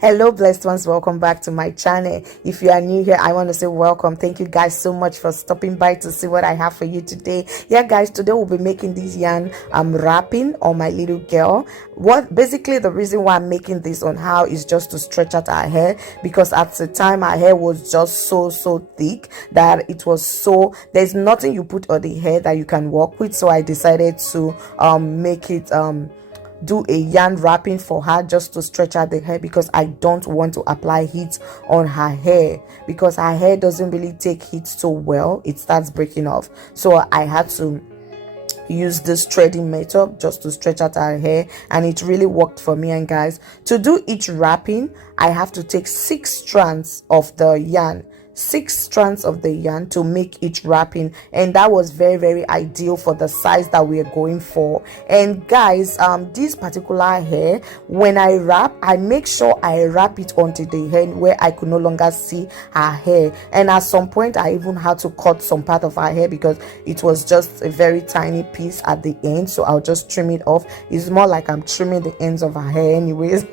Hello blessed ones, welcome back to my channel. If you are new here, I want to say welcome. Thank you guys so much for stopping by to see what I have for you today. Yeah guys, today we'll be making this yarn wrapping on my little girl. What basically the reason why I'm making this on how is just to stretch out her hair, because at the time her hair was just so thick that it was there's nothing you put on the hair that you can work with. So I decided to make it do a yarn wrapping for her just to stretch out the hair, because I don't want to apply heat on her hair, because her hair doesn't really take heat so well. It starts breaking off. So I had to use this threading method just to stretch out her hair, and it really worked for me. And guys, to do each wrapping, I have to take 6 strands of the yarn, 6 strands of the yarn to make each wrapping, and that was very ideal for the size that we are going for. And guys, this particular hair, when I wrap, I make sure I wrap it onto the hair where I could no longer see her hair. And at some point I even had to cut some part of her hair because it was just a very tiny piece at the end, so I'll just trim it off. It's more like I'm trimming the ends of her hair anyways.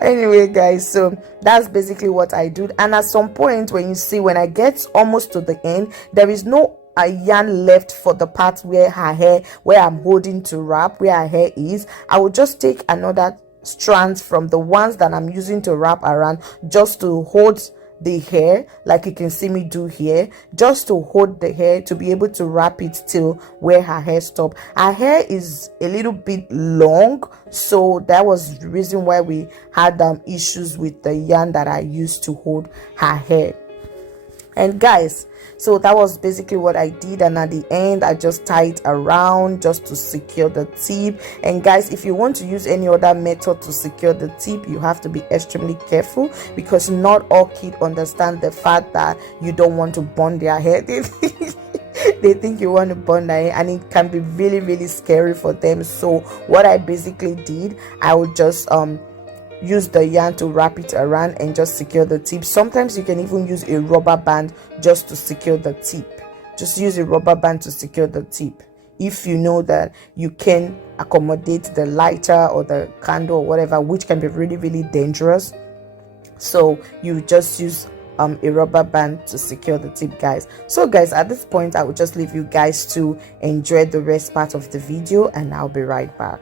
Anyway guys, so that's basically what I do. And at some point, when I get almost to the end, there is no yarn left for the part where I'm holding to wrap, where her hair is. I will just take another strand from the ones that I'm using to wrap around, just to hold the hair, like you can see me do here, just to hold the hair to be able to wrap it till where her hair stops. Her hair is a little bit long, so that was the reason why we had issues with the yarn that I used to hold her hair. And guys, so that was basically what I did, and at the end I just tie it around just to secure the tip. And guys, if you want to use any other method to secure the tip, you have to be extremely careful, because not all kids understand the fact that you don't want to burn their hair. They think you want to burn their hair, and it can be really scary for them. So what I basically did, I would just use the yarn to wrap it around and just secure the tip. Sometimes you can even use a rubber band just to secure the tip. Just use a rubber band to secure the tip if you know that you can accommodate the lighter or the candle or whatever, which can be really dangerous. So you just use a rubber band to secure the tip, guys. So guys, at this point I will just leave you guys to enjoy the rest part of the video, and I'll be right back.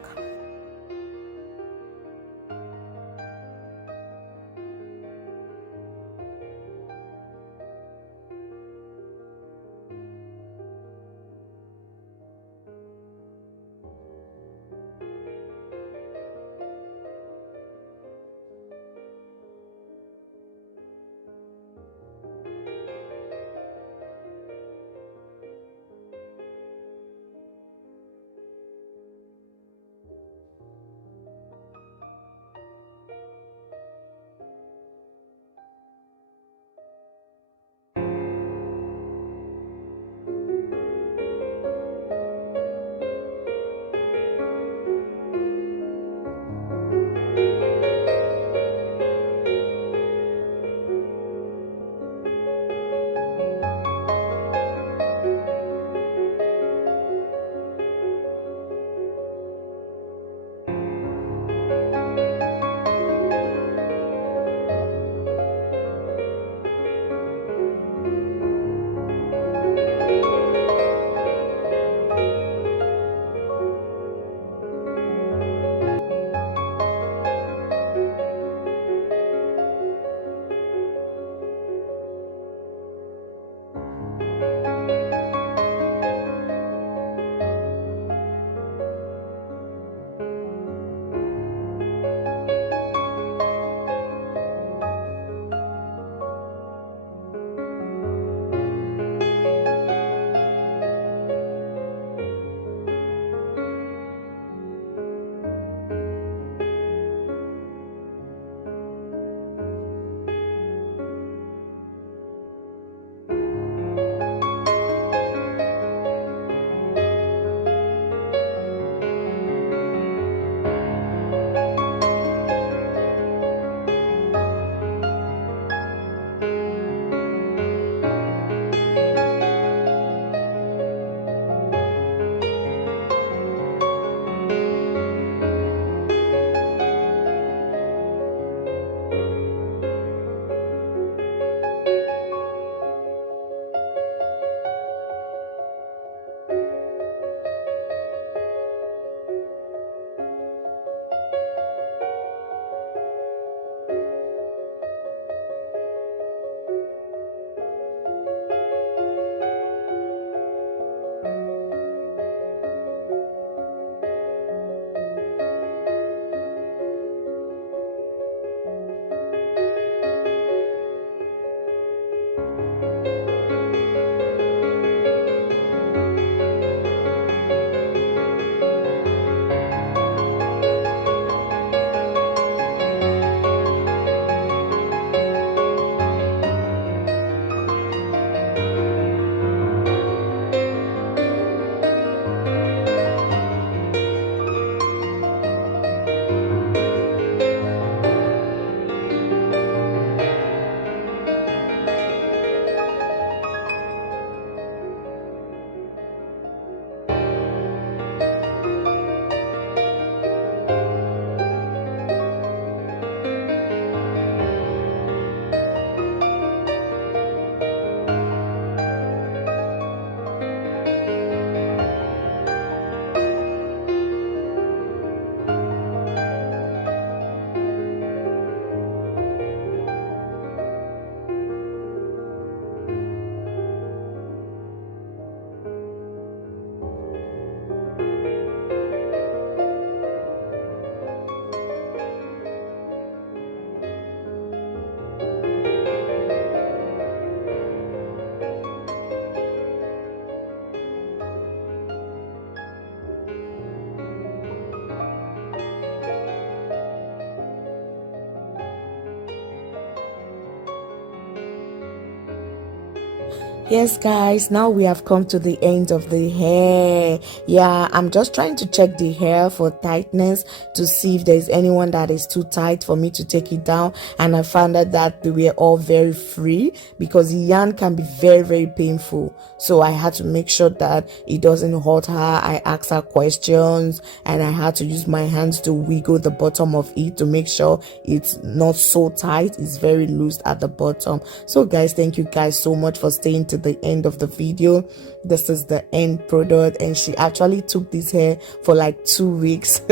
Yes, guys, now we have come to the end of the hair. Yeah, I'm just trying to check the hair for tightness to see if there's anyone that is too tight for me to take it down. And I found out that they were all very free, because yarn can be very, very painful. So I had to make sure that it doesn't hurt her. I asked her questions, and I had to use my hands to wiggle the bottom of it to make sure it's not so tight. It's very loose at the bottom. So guys, thank you guys so much for staying to the end of the video. This is the end product, and she actually took this hair for like 2 weeks.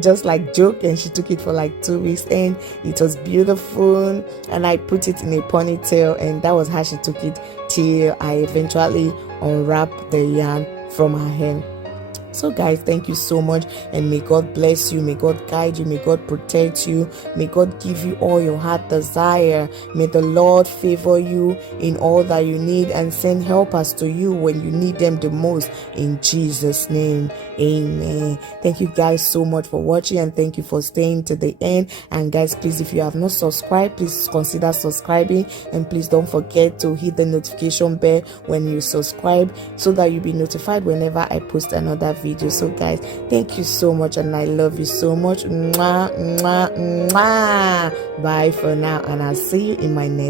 Just like joke, and she took it for like 2 weeks, and it was beautiful. And I put it in a ponytail, and that was how she took it till I eventually unwrapped the yarn from her hair. So guys, thank you so much, and may God bless you, may God guide you, may God protect you, may God give you all your heart desire. May the Lord favor you in all that you need and send helpers to you when you need them the most, in Jesus' name. Amen. Thank you guys so much for watching, and thank you for staying to the end. And guys, please, if you have not subscribed, please consider subscribing, and please don't forget to hit the notification bell when you subscribe, so that you'll be notified whenever I post another video. So guys, thank you so much, and I love you so much. Mwah, mwah, mwah. Bye for now, and I'll see you in my next